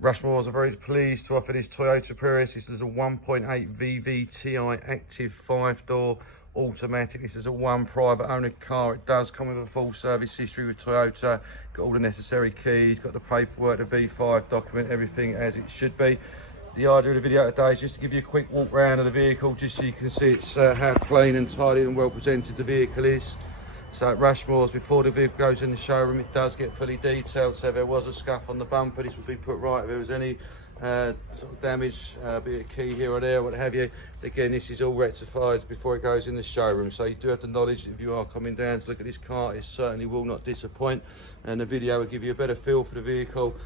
Rushmore's are very pleased to offer this Toyota Prius. This is a 1.8 VVT active 5-door automatic. This is a one private owner car. It does come with a full service history with Toyota. Got all the necessary keys, got the paperwork, the V5 document, everything as it should be. The idea of the video today is just to give you a quick walk around of the vehicle, just so you can see it's how clean and tidy and well presented the vehicle is. So at Rushmore's, before the vehicle goes in the showroom, it does get fully detailed. So if there was a scuff on the bumper, this would be put right. If there was any sort of damage, be it a key here or there, what have you, again, this is all rectified before it goes in the showroom. So you do have the knowledge that if you are coming down to look at this car, it certainly will not disappoint, and the video will give you a better feel for the vehicle.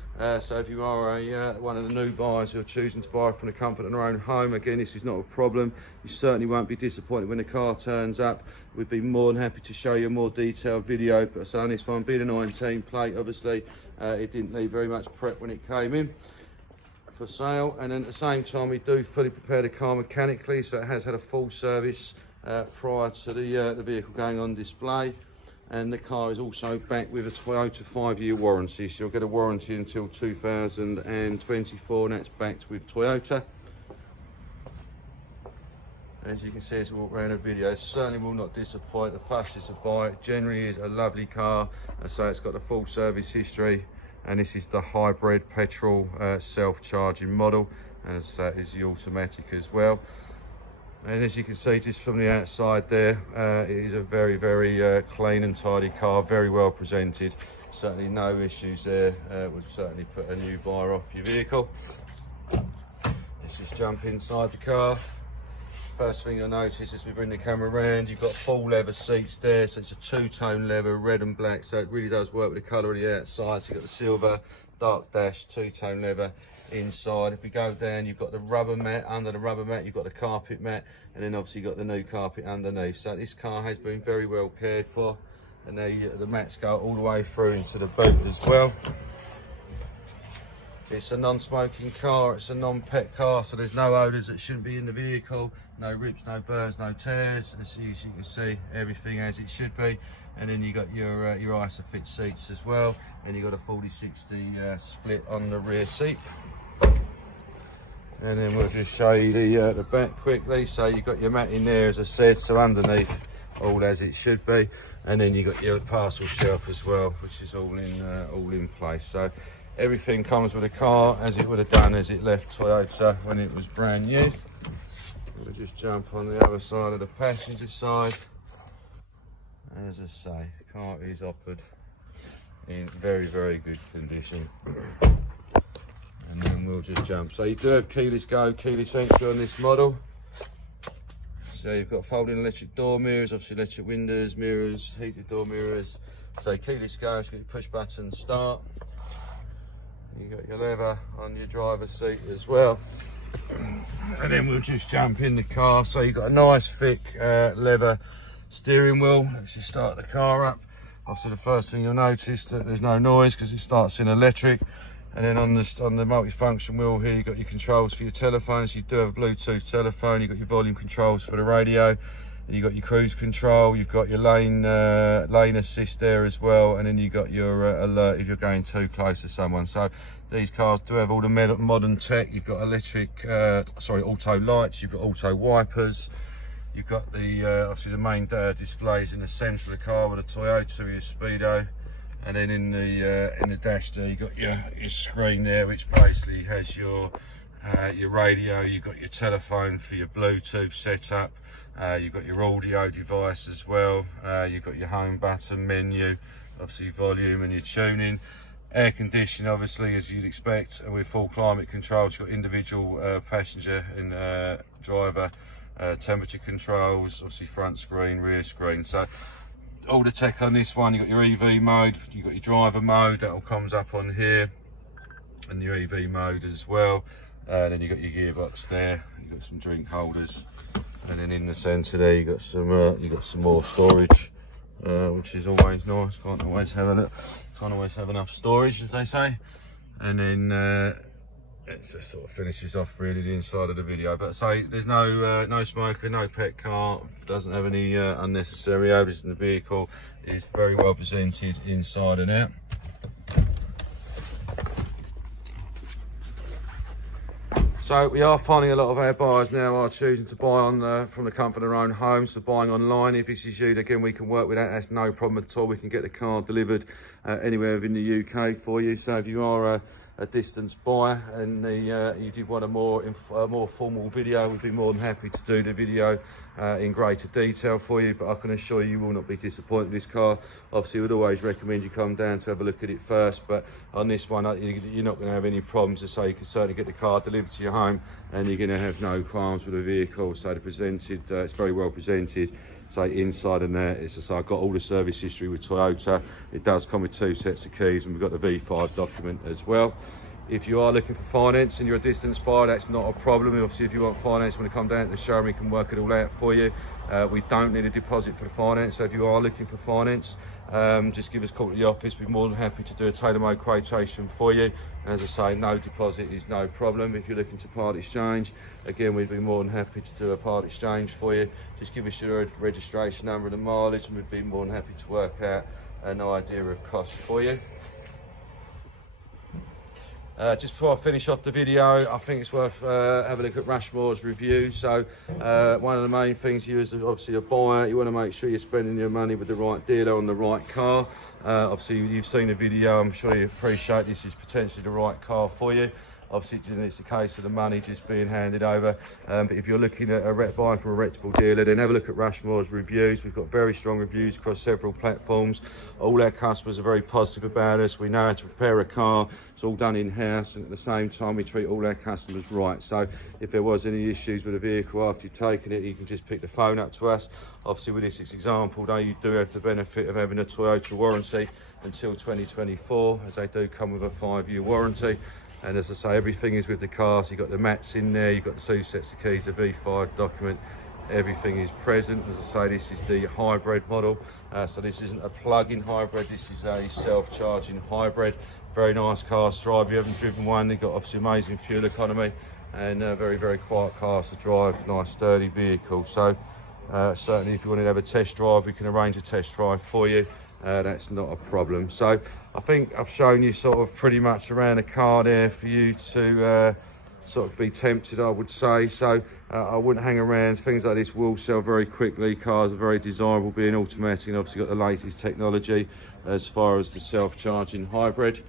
So if you are one of the new buyers who are choosing to buy from the comfort of their own home, again, this is not a problem. You certainly won't be disappointed when the car turns up. We'd be more than happy to show you a more detailed video, but so on this one, being a 19 plate, obviously it didn't need very much prep when it came in for sale. And then at the same time, we do fully prepare the car mechanically, so it has had a full service prior to the vehicle going on display. And the car is also backed with a Toyota 5-year warranty, so you'll get a warranty until 2024, and that's backed with Toyota. As you can see as we walk around the video, it certainly will not disappoint. The fastest to buy. It generally is a lovely car, so it's got the full service history, and this is the hybrid petrol self-charging model, as is the automatic as well. And as you can see just from the outside there, it is a very, very clean and tidy car, very well presented. Certainly no issues there. Would certainly put a new buyer off your vehicle. Let's just jump inside the car. First thing you'll notice as we bring the camera around, you've got full leather seats there, so it's a two-tone leather, red and black, so it really does work with the colour of the outside. So you've got the silver, dark dash, two-tone leather inside. If we go down, you've got the rubber mat. Under the rubber mat, you've got the carpet mat, and then obviously you've got the new carpet underneath. So this car has been very well cared for, and the mats go all the way through into the boot as well. It's a non-smoking car, it's a non-pet car, so there's no odours that shouldn't be in the vehicle, no rips, no burns, no tears. As you can see, everything as it should be. And then you got your ISOFIX seats as well, and you got a 40-60 split on the rear seat. And then we'll just show you the back quickly. So you've got your mat in there, as I said, so underneath all as it should be. And then you got your parcel shelf as well, which is all in place. So everything comes with a car as it would have done as it left Toyota when it was brand new. We'll just jump on the other side of the passenger side. As I say, the car is offered in very, very good condition. And then we'll just jump. So you do have keyless go, keyless entry on this model. So you've got folding electric door mirrors, obviously electric windows, mirrors, heated door mirrors. So keyless go, it's got your push button start. You got your leather on your driver's seat as well. And then we'll just jump in the car. So you've got a nice thick leather steering wheel. Let's just start the car up. Obviously the first thing you'll notice that there's no noise because it starts in electric. And then on the multifunction wheel here, you've got your controls for your telephones. You do have a Bluetooth telephone. You've got your volume controls for the radio. You've got your cruise control, you've got your lane assist there as well, and then you've got your alert if you're going too close to someone. So these cars do have all the modern tech. You've got auto lights, you've got auto wipers, you've got the obviously the main displays in the centre of the car with a Toyota, your speedo, and then in the dash there you've got your screen there, which basically has your radio. You've got your telephone for your Bluetooth setup. You've got your audio device as well. You've got your home button, menu, obviously volume and your tuning. Air conditioning, obviously, as you'd expect, with full climate control. You've got individual passenger and driver temperature controls, obviously front screen, rear screen. So all the tech on this one. You've got your EV mode, you've got your driver mode, that all comes up on here, and your EV mode as well. Then you've got your gearbox there, you've got some drink holders, and then in the centre there you've got some more storage, which is always nice. Can't always have enough storage, as they say. And then it just sort of finishes off really the inside of the video. But say there's no smoker, no pet car, doesn't have any unnecessary odours in the vehicle. It's very well presented inside and out. So we are finding a lot of our buyers now are choosing to buy on from the comfort of their own homes, so buying online. If this is you, again, we can work with that. That's no problem at all. We can get the car delivered anywhere within the UK for you. So if you are a distance buyer and you did want a more formal video, we'd be more than happy to do the video in greater detail for you. But I can assure you will not be disappointed with this car. Obviously, we'd always recommend you come down to have a look at it first, but on this one you're not going to have any problems. To say, you can certainly get the car delivered to your home and you're going to have no qualms with the vehicle. So it's very well presented. Say inside and there, it's just, I've got all the service history with Toyota. It does come with 2 sets of keys, and we've got the V5 document as well. If you are looking for finance and you're a distance buyer, that's not a problem. Obviously, if you want finance, when you come down to the showroom, we can work it all out for you. We don't need a deposit for the finance, so if you are looking for finance, just give us a call at the office. We're more than happy to do a tailor-made quotation for you. As I say, no deposit is no problem. If you're looking to part exchange, again, we'd be more than happy to do a part exchange for you. Just give us your registration number and the mileage, and we'd be more than happy to work out an idea of cost for you. Just before I finish off the video, I think it's worth having a look at Rushmore's review. So one of the main things you as obviously a buyer, you want to make sure you're spending your money with the right dealer on the right car. Obviously you've seen the video, I'm sure you appreciate this is potentially the right car for you. Obviously it's a case of the money just being handed over, but if you're looking at buying from a reputable dealer, then have a look at Rushmore's reviews. We've got very strong reviews across several platforms. All our customers are very positive about us. We know how to prepare a car. It's all done in-house, and at the same time we treat all our customers right. So if there was any issues with the vehicle after you've taken it, you can just pick the phone up to us. Obviously with this example though, you do have the benefit of having a Toyota warranty until 2024, as they do come with a 5-year warranty. And as I say, everything is with the car. So you've got the mats in there, you've got the 2 sets of keys, the V5 document, everything is present. As I say, this is the hybrid model. So this isn't a plug-in hybrid, this is a self-charging hybrid. Very nice car to drive. If you haven't driven one, they've got obviously amazing fuel economy and very, very quiet cars to drive, nice sturdy vehicle. So certainly if you want to have a test drive, we can arrange a test drive for you. That's not a problem. So I think I've shown you sort of pretty much around the car there for you to sort of be tempted, I would say. So I wouldn't hang around. Things like this will sell very quickly. Cars are very desirable being automatic, and obviously got the latest technology as far as the self-charging hybrid.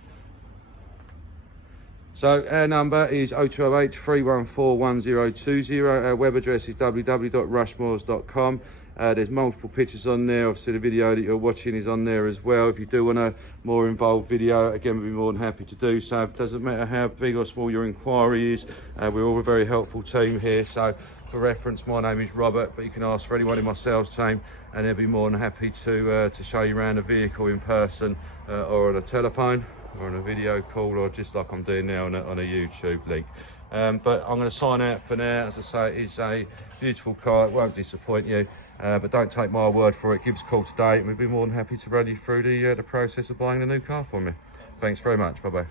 So our number is 0208 314 1020. Our web address is www.rushmores.com. There's multiple pictures on there. Obviously the video that you're watching is on there as well. If you do want a more involved video, again, we'd be more than happy to do so. It doesn't matter how big or small your inquiry is. We're all a very helpful team here. So for reference, my name is Robert, but you can ask for anyone in my sales team and they'll be more than happy to show you around the vehicle in person or on a telephone or on a video call, or just like I'm doing now on a YouTube link. But I'm going to sign out for now. As I say, it's a beautiful car, it won't disappoint you. But don't take my word for it. Give us a call today and we'd be more than happy to run you through the process of buying a new car for me. Thanks very much. Bye bye.